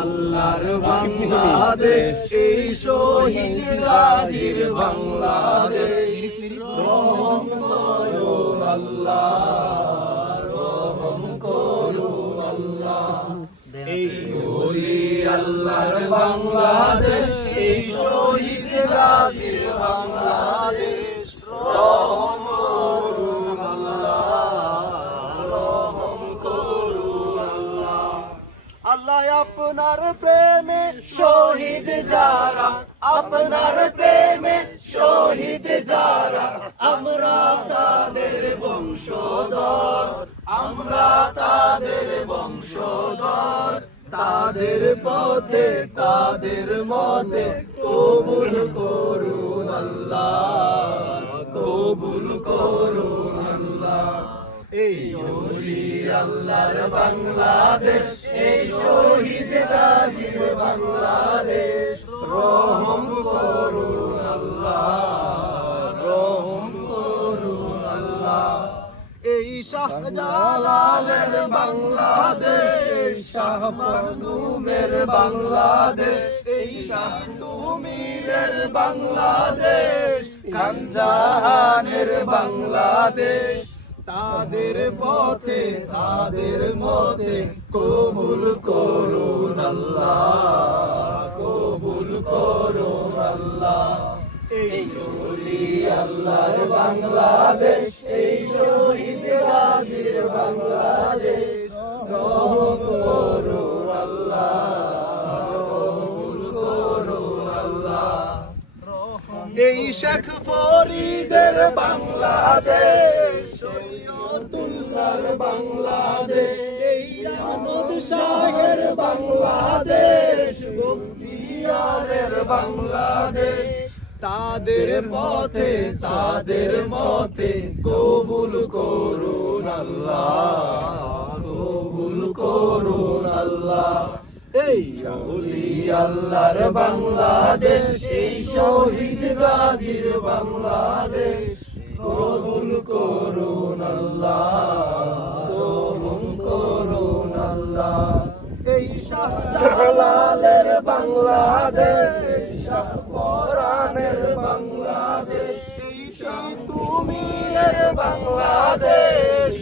আল্লাহর বাংলাদেশ, এই শহীদ গাজীর বাংলাদেশ। রহম করুন আল্লাহ, রহম করুন আল্লাহ। এই ওলি আল্লাহর বাংলাদেশ, এই শহীদ গাজীর বাংলাদেশ। রহম করুন আল্লাহ, রহম করুন আল্লাহ। আল্লাহ আপনার প্রেমে শহীদ যারা, আপনার প্রেমে শহীদ যারা, আমরা তাদের বংশধর, আমরা তাদের বংশধর। তাদের পথে তাদের মতে কবুল করুন আল্লাহ, কবুল করুন আল্লাহ। এই ওলি আল্লাহর বাংলাদেশ, এই শহীদ গাজীর বাংলাদেশ। রহম করুন আল্লাহ, রহম করুন আল্লাহ। এই শাহজালালের বাংলাদেশ, শাহ মখদুমের বাংলাদেশ, এই শাহ তুমিরের বাংলাদেশ, খানজাহানের বাংলাদেশ। তাদের পথে তাদের মতে কবুল করুন আল্লাহ, কবুল করুন আল্লাহ। এই ওলি আল্লাহর বাংলাদেশ, এই শহীদ গাজীর বাংলাদেশ। রহম করুন আল্লাহ, কবুল করুন আল্লাহ। এই শেখ ফরিদের বাংলাদেশ, শরীয়তুল্লাহর বাংলাদেশ, এই আহমদ শাহের বাংলাদেশ, বখতিয়ারের বাংলাদেশ। তাদের পথে তাদের মতে কবুল করুন আল্লাহ, কবুল করুন আল্লাহ। এই ওলি আল্লাহর বাংলাদেশ, এই শহীদ গাজীর বাংলাদেশ। কবুল করুন আল্লাহ, রহম করুন আল্লাহ। এই শাহজালালের বাংলাদেশ, শাহ পরানের বাংলাদেশ, এই তুমিরের বাংলাদেশ।